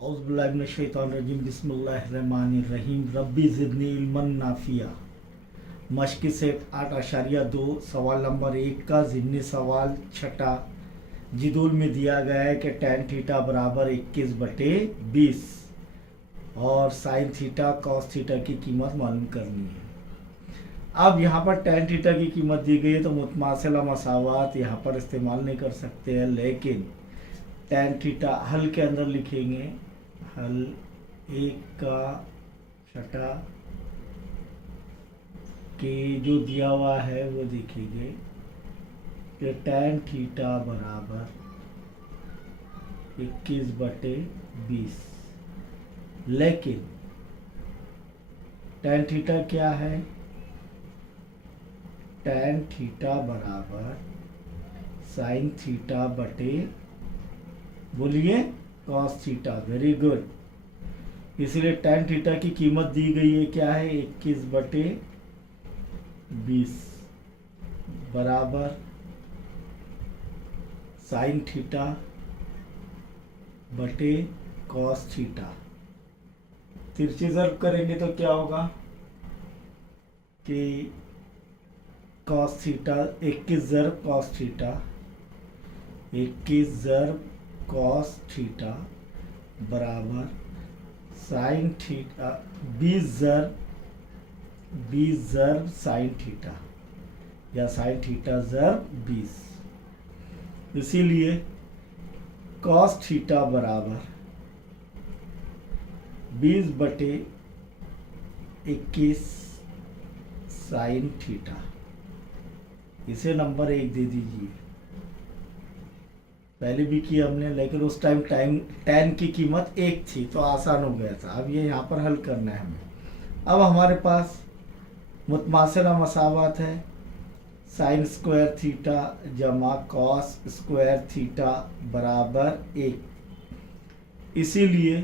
औज़ुबिल्लाहिमिनश्शैतानिर्रजीम बिस्मिल्लाहिर्रहमानिर्रहीम रब्बी ज़िदनी इल्मन नाफिया। मश्क से 8.2 सवाल नंबर 1 का ज़िमनी सवाल छठा। जिदुल में दिया गया है कि tan थीटा बराबर 21/20 और sin थीटा cos थीटा की कीमत मालूम करनी है। अब यहाँ पर tan थीटा की कीमत दी गई है तो मुतमासिला मसावात यहाँ पर इस्तेमाल नहीं कर सकते हैं, लेकिन tan थीटा हल के अंदर लिखेंगे। हल 1/6 के जो दिया हुआ है वो देखेंगे कि tan थीटा बराबर 21/20, लेकिन tan थीटा क्या है? tan थीटा बराबर sin थीटा बटे बोलिए cos थीटा। Very good. इसलिए tan थीटा की कीमत दी गई है, क्या है? 21/20 बराबर sin थीटा बटे cos थीटा। तिरछी ज़र्ब करेंगे तो क्या होगा कि cos theta 21 ज़र्ब cos theta, 21 ज़र्ब cos theta बराबर sin थीटा 20 ज़र्ब sin थीटा या sin थीटा ज़र्ब 20। इसीलिए cos थीटा बराबर 20/21 sin थीटा। इसे नंबर 1 दे दीजिए। पहले भी किया हमने, लेकिन उस टाइम tan की कीमत 1 थी तो आसान हो गया था। अब ये यहाँ पर हल करना है हमें। अब हमारे पास मुतमासिला मसावत है sin स्क्वायर थीटा जमा cos स्क्वायर थीटा बराबर 1। इसीलिए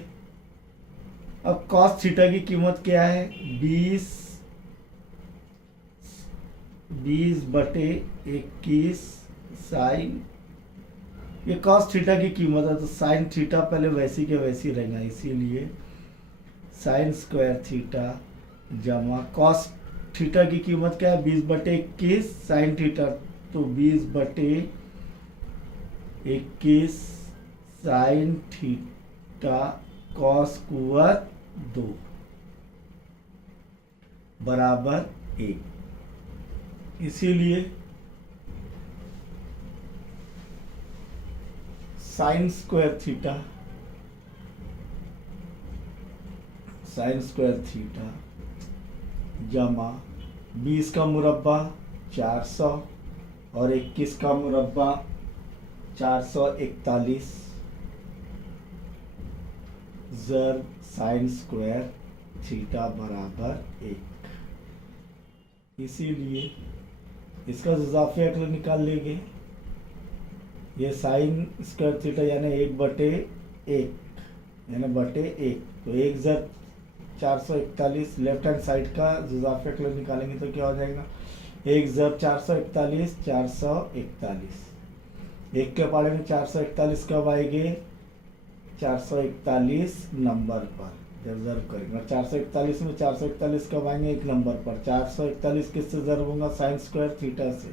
अब cos थीटा की कीमत क्या है? 20/21 sin। ये cos थीटा की कीमत है तो sin थीटा पहले वैसी के वैसी रहेगा। इसीलिए sin स्क्वायर थीटा जमा cos थीटा की कीमत क्या है? 20/21 sin थीटा, तो 20/21 sin थीटा cos कुवत 2 बराबर 1। इसीलिए sin स्क्वायर थीटा जमा 20 का मुरब्बा 400 और 21 का मुरब्बा 441 ज़र्ब sin स्क्वायर थीटा बराबर 1। इसीलिए इसका इजाफी अक्ल निकाल लेंगे। ये sin स्क्वायर थीटा यानी 1/1 यानी बटे 1, तो 1 ज़र्ब 441। लेफ्ट हैंड साइड का इजाफी अक्ल निकालेंगे तो क्या हो जाएगा? 1 ज़र्ब 441 441। 1 के पाड़े में 441 कब आएंगे? 441 नंबर पर जब ज़र्ब करेंगे। 441 में 441 कब आएंगे? 1 नंबर पर। 441 किससे ज़र्ब होगा? sin स्क्वायर थीटा से,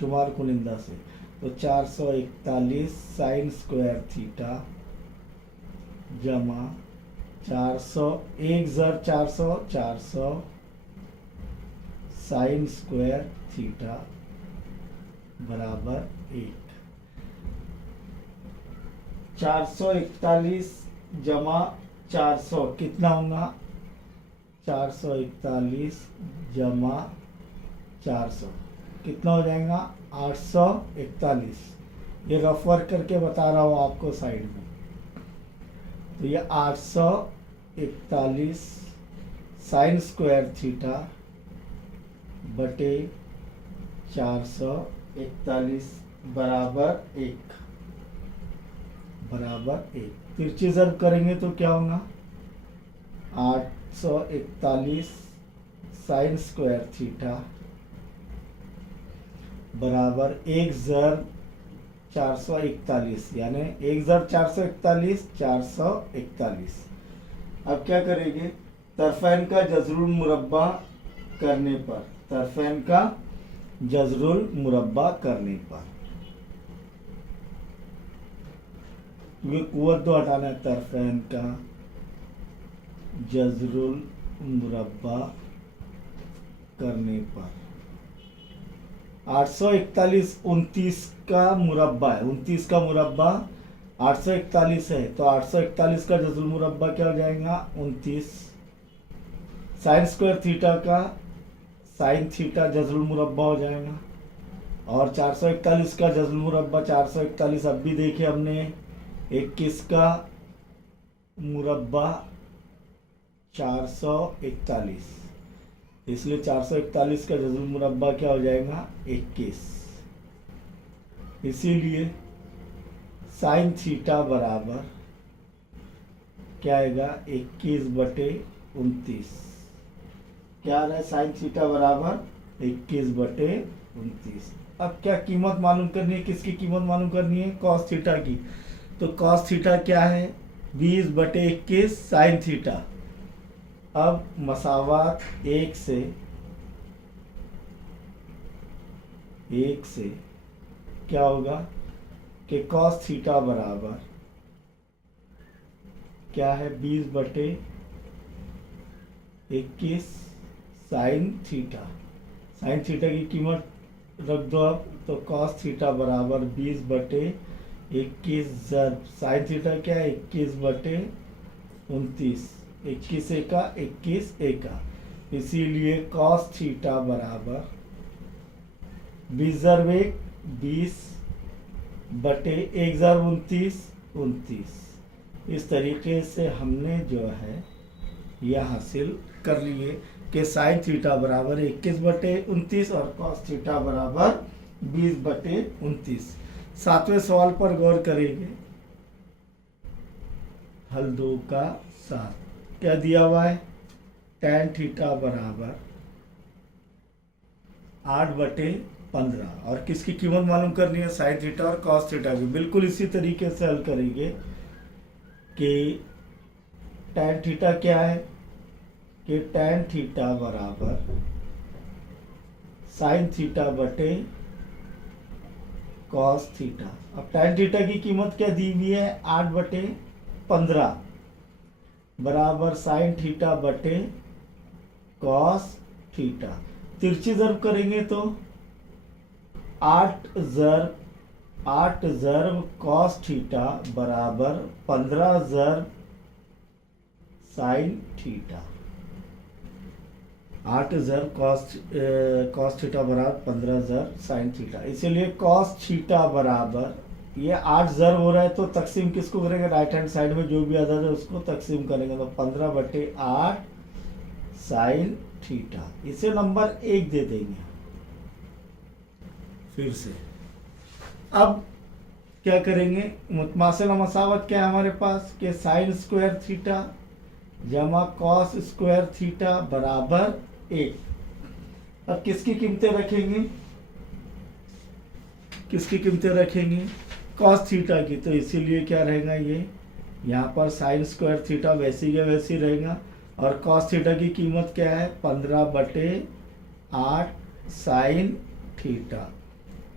शुमार कुनिंदा से। तो 441 sin स्क्वायर थीटा जमा 400, 1 ज़र्ब 400 sin स्क्वायर थीटा बराबर 1। 441 जमा 400 कितना होगा? 441 जमा 400 कितना हो जाएगा? 841। ये रफ वर्क करके बता रहा हूँ आपको साइड में। तो ये 841 sin स्क्वायर थीटा बटे 441 बराबर 1 बराबर 1। तिरछी ज़र्ब करेंगे तो क्या होगा? 841 sin स्क्वायर थीटा बराबर 1 ज़र्ब 441, यानी 1 × 441 441। अब क्या करेंगे, तरफैन का जज़रुल मुरब्बा करने पर, तरफैन का जज़रुल मुरब्बा करने पर, ये कुव्वत तो हटाना है, तरफैन का जज़रुल मुरब्बा करने पर 841 29 का मुरब्बा है, 29 का मुरब्बा 841 है, तो 841 का जज़रुल मुरब्बा क्या हो जाएगा 29। साइन स्क्वायर थीटा का साइन थीटा जज़रुल मुरब्बा हो जाएगा, और 441 का जज़रुल मुरब्बा 441 अब भी देखे हमने 21 का मुरब्बा 441, इसलिए 441 का जज़रुल मुरब्बा क्या हो जाएगा 21। इसीलिए साइन थीटा बराबर क्या आएगा 21/29, क्या आ रहा है साइन थीटा बराबर 21/29। अब क्या कीमत मालूम करनी है, किसकी कीमत मालूम करनी है, कॉस थीटा की। तो कॉस थीटा क्या है 20/21 साइन थीटा। अब मसावात 1 से क्या होगा कि कॉस थीटा बराबर क्या है 20/21 साइन थीटा। साइन थीटा की कीमत रख दो अब, तो कॉस थीटा बराबर 20/21 ज़र साइन थीटा क्या है 21/29, 21 एका 21 एका, इसीलिए कॉस थीटा बराबर 20 ज़र 20/1 ज़र 29। इस तरीके से हमने जो है यह हासिल कर लिए कि साइन थीटा बराबर 21/29 और कॉस थीटा बराबर 20/29। 7वें सवाल पर गौर करेंगे, हल 2 का 7 क्या दिया हुआ है, tan थीटा बराबर 8/15, और किसकी कीमत मालूम करनी है साइन थीटा और कॉस थीटा की। बिल्कुल इसी तरीके से हल करेंगे कि tan थीटा क्या है कि tan थीटा बराबर साइन थीटा बटे कॉस थीटा। अब tan थीटा की कीमत क्या दी हुई है 8/15 बराबर साइन थीटा बटे कॉस थीटा। तिरछी ज़र्ब करेंगे तो 8 ज़र्ब कॉस थीटा बराबर 15 ज़र्ब साइन थीटा। 8 ज़र्ब कॉस थीटा बराबर 15 ज़र्ब साइन थीटा। इसीलिए कॉस थीटा बराबर ये 8 ज़र्ब हो रहा है तो तकसीम किसको करेंगे, राइट हैंड साइड में जो भी अदद है उसको तकसीम करेंगे, तो 15/8 साइन थीटा। इसे नंबर 1 दे देंगे। फिर से अब क्या करेंगे, मुतमासिला मसावत क्या है हमारे पास कि साइन स्क्वायर थीटा जमा कॉस स्क्वायर थीटा बराबर 1। अब किसकी कीमतें रखेंगे, किसकी कीमतें रखेंगे कॉस थीटा की, तो इसीलिए क्या रहेगा ये यहाँ पर साइन स्क्वायर थीटा वैसी का वैसी रहेगा, और कॉस थीटा की कीमत क्या है 15/8 साइन थीटा,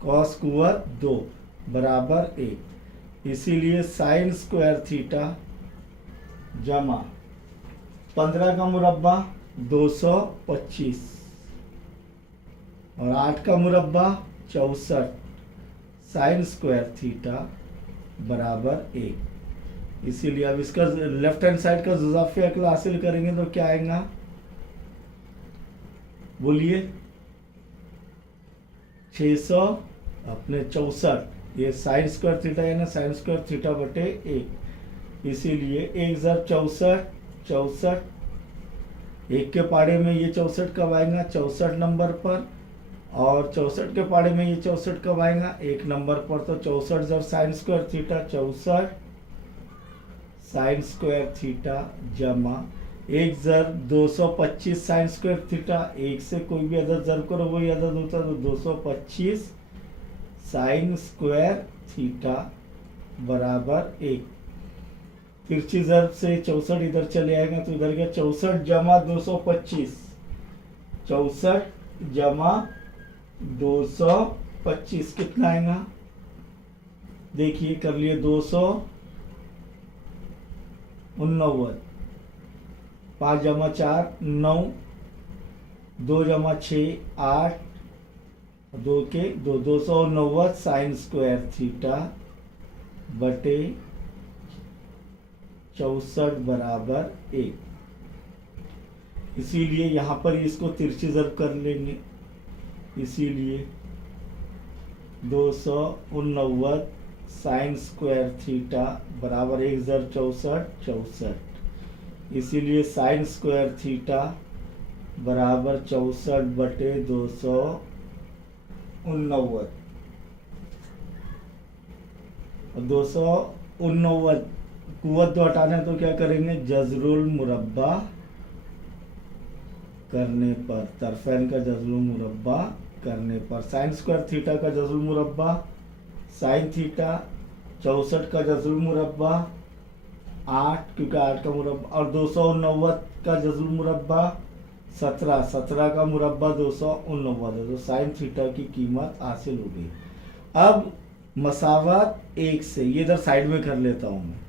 कॉस कुव्वत 2 बराबर 1। इसीलिए साइन स्क्वायर थीटा जमा 15 का मुरब्बा 225 और 8 का मुरब्बा 64 साइन स्क्वायर थीटा बराबर 1। इसीलिए अब इसका लेफ्ट हैंड साइड का जुज़ाफ़ी अक्ल हासिल करेंगे तो क्या आएगा, बोलिए 600 अपने 64, ये साइन स्क्वायर थीटा है ना, साइन स्क्वायर थीटा बटे 1। इसीलिए 1 ज़र 64, 64 1 के पाड़े में ये 64 कब आएगा 64 नंबर पर, और 64 के पाड़े में ये 64 कब आएगा 1 नंबर पर, तो 64 ज़र sine square theta 64 sine square theta जमा 1 ज़र 225 साइन स्क्वायर थीटा, 1 से कोई भी अदद ज़र्ब करो वही अदद होता है, तो 225 साइन स्क्वायर थीटा बराबर 1। तिरछी ज़र्ब से 64 इधर चले आएगा तो इधर क्या 64 जमा 225, 64 जमा 225 कितना आएगा? देखिए कर लिए 289, 5 जमा 4 9, 2 जमा 6 8, 2 के 290 साइन स्क्वायर थीटा बटे 64 बराबर 1। इसीलिए यहाँ पर इसको तिरछी ज़र्ब कर लेंगे, इसीलिए 289 साइन स्क्वायर थीटा बराबर 1 ज़र्ब 64 64, इसीलिए साइन स्क्वायर थीटा बराबर 64 बटे 289। 289 कुव्वत तो हटाना है तो क्या करेंगे? जज़रुल मुरब्बा करने पर, तरफैन का जज़रुल मुरब्बा करने पर साइन स्क्वायर थीटा का जज़रुल मुरब्बा साइन थीटा 64 का जज़रुल मुरब्बा 8 क्योंकि 8 का मुरब्बा और 289 का जज़रुल मुरब्बा 17, 17 का मुरब्बा 289, तो साइन थीटा की कीमत हासिल हो गई। अब मसावत 1 से, ये इधर साइड में कर लेता हूँ मैं।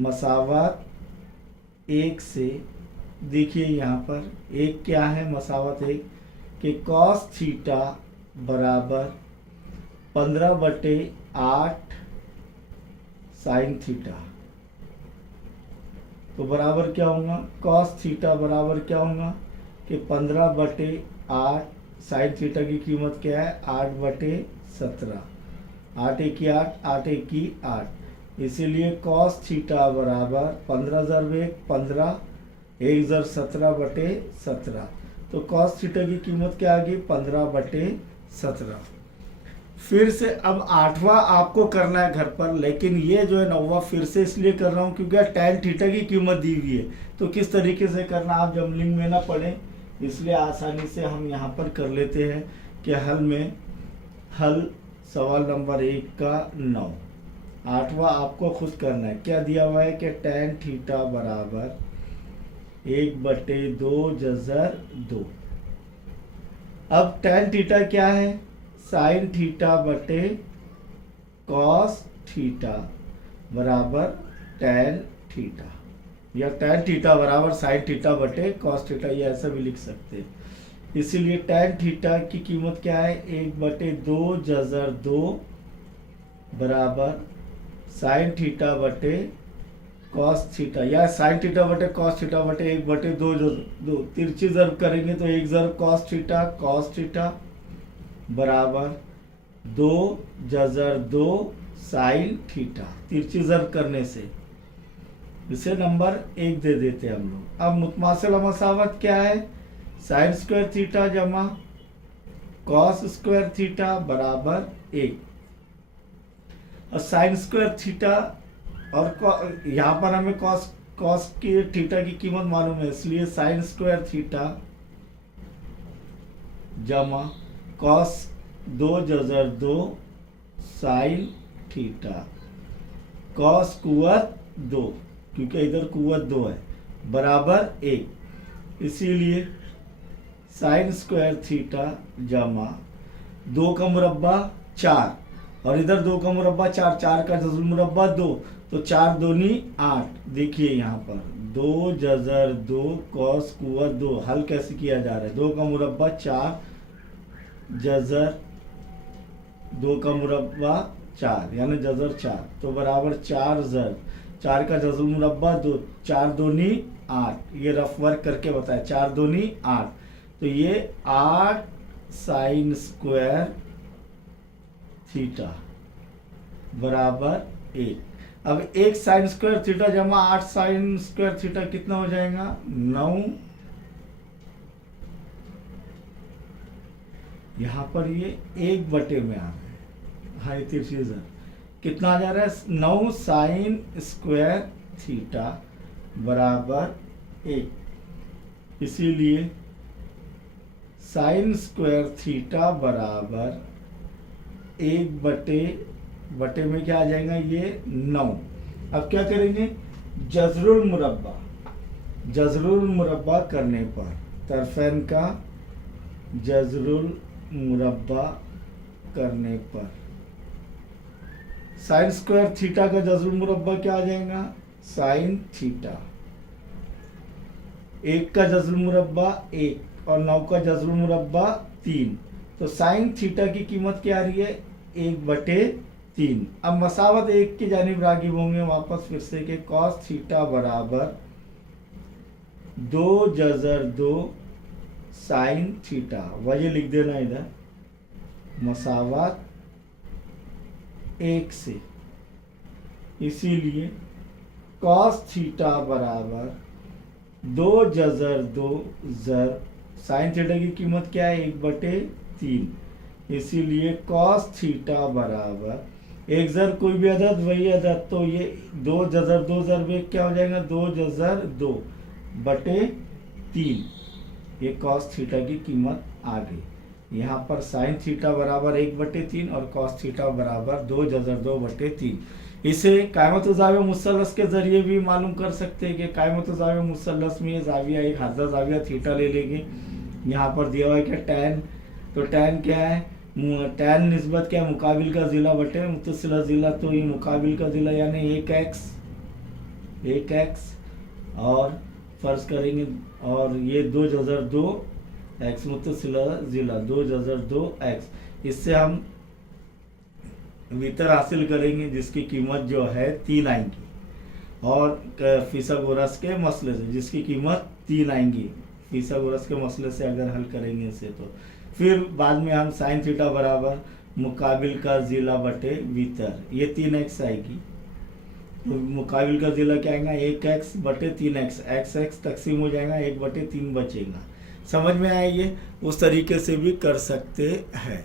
मसावत 1 से देखिए यहाँ पर एक क्या है? मसावत 1 कि कॉस थीटा बराबर 15/8 साइन थीटा, तो बराबर क्या होगा? कॉस थीटा बराबर क्या होगा कि 15/8 साइन थीटा की कीमत क्या है? 8/17, 8 1 8, 8 1 8, इसीलिए कॉस थीटा बराबर 15 ज़र्ब 1 15, 1 ज़र्ब 17/17, तो कॉस थीटा की कीमत क्या आ गई? 15/17। फिर से अब 8वां आपको करना है घर पर, लेकिन ये जो है 9वां फिर से इसलिए कर रहा हूँ क्योंकि टैन थीटा की कीमत दी हुई है, तो किस तरीके से करना आप जमलिंग में ना पढ़ें, इसलिए आसानी से हम यहाँ पर कर लेते हैं कि हल सवाल नंबर 1 का 9। 8वां आपको खुद करना है। क्या दिया हुआ है कि टैन थीटा बराबर 1/2 जज़र 2। अब टैन थीटा क्या है? साइन थीटा बटे कॉस थीटा बराबर टैन थीटा, या टैन थीटा बराबर साइन थीटा बटे कॉस थीटा, ये ऐसा भी लिख सकते हैं। इसीलिए टैन थीटा की कीमत क्या है? 1/2 जज़र 2 बराबर साइन थीटा बटे कॉस थीटा, या साइन थीटा बटे कॉस थीटा बटे 1/2 2, तिरछी ज़र्ब करेंगे तो 1 ज़र्ब कॉस थीटा बराबर 2 जज़र 2 साइन थीटा, तिरछी ज़र्ब करने से इसे नंबर 1 दे देते हैं हम लोग। अब मुतमासिला मसावत क्या है? साइन स्क्वायर थीटा जमा कॉस स्क्वायर थीटा बराबर 1, और साइन स्क्वायर थीटा और यहाँ पर हमें कॉस की थीटा की कीमत मालूम है, इसलिए साइन स्क्वायर थीटा जमा कॉस 2 जज़र 2 साइन थीटा, कॉस कुव्वत 2 क्योंकि इधर कुव्वत 2 है बराबर 1, इसीलिए साइन स्क्वायर थीटा जमा 2 का मुरब्बा 4 और इधर 2 का मुरब्बा 4, 4 का जज़र मुरब्बा 2, तो 4 दूनी 8। देखिए यहाँ पर 2 जज़र 2 कॉस कुव्वत 2, हल कैसे किया जा रहा है? 2 का मुरब्बा 4 जज़र 2 का मुरब्बा 4 यानी जज़र 4, तो बराबर 4 ज़र्ब 4 का जज़र मुरब्बा 2, 4 दूनी 8, ये रफ वर्क करके बताया, 4 दूनी 8, तो ये 8 साइन स्क्वायर थीटा बराबर 1। अब 1 साइन स्क्वायर थीटा जमा 8 साइन स्क्वायर थीटा कितना हो जाएगा? 9। यहाँ पर ये 1/, में आ रहा है, हाँ तिरछी ज़र्ब कितना आ जा रहा है? 9 साइन स्क्वायर थीटा बराबर 1, इसीलिए साइन स्क्वायर थीटा बराबर 1/, बटे में क्या आ जाएगा ये 9। अब क्या करेंगे, जजरुल मुरब्बा करने पर तरफैन का जजरुल मुरब्बा करने पर साइन स्क्वायर थीटा का जजरुल मुरब्बा क्या आ जाएगा, साइन थीटा। 1 का जजरुल मुरब्बा 1 और 9 का जजरुल मुरब्बा 3, तो साइन थीटा की कीमत क्या आ रही है, 1/3। अब मसावत 1 की जानिब रागिब होंगे वापस फिर से कि कॉस थीटा बराबर 2 साइन थीटा। वजह लिख देना इधर, मसावत 1 से, इसीलिए कॉस थीटा बराबर 2 साइन थीटा की कीमत क्या है, 1/3, इसीलिए कॉस थीटा बराबर 1 जर कोई भी अदद वही अदद, तो ये 2 जर 1 क्या हो जाएगा, 2/2/3। ये कॉस थीटा की कीमत आ गई। यहाँ पर साइन थीटा बराबर 1/3 और कॉस थीटा बराबर 2 इसे कायमत ज़ाविया मुसल्लस के जरिए भी मालूम कर सकते हैं कि कायमत ज़ाविया मुसल्लस में ये ज़ाविया एक हाज़ा ज़ाविया थीटा ले लेंगे। यहाँ पर दिया हुआ है कि टैन, तो टैन क्या है, टैन निस्बत क्या है, मुकाबिल का ज़िला बटे मुत्तसिला ज़िला, तो ये मुकाबिल का ज़िला यानी 1x और फ़र्ज़ करेंगे, और ये 2 मुत्तसिला ज़िला 2 इससे हम वितर हासिल करेंगे जिसकी कीमत जो है 3 आएंगी, और फिसागोरस के मसले से जिसकी कीमत 3 आएंगी। फिसागोरस के मसले से अगर हल करेंगे इसे, तो फिर बाद में हम साइन थीटा बराबर मुकाबिल का ज़िला बटे वितर, ये 3x आएगी। तो मुकाबिल का ज़िला क्या आएगा, 1x बटे 3x, x तकसीम हो जाएगा 1/3 बचेगा। समझ में आइए, उस तरीके से भी कर सकते हैं।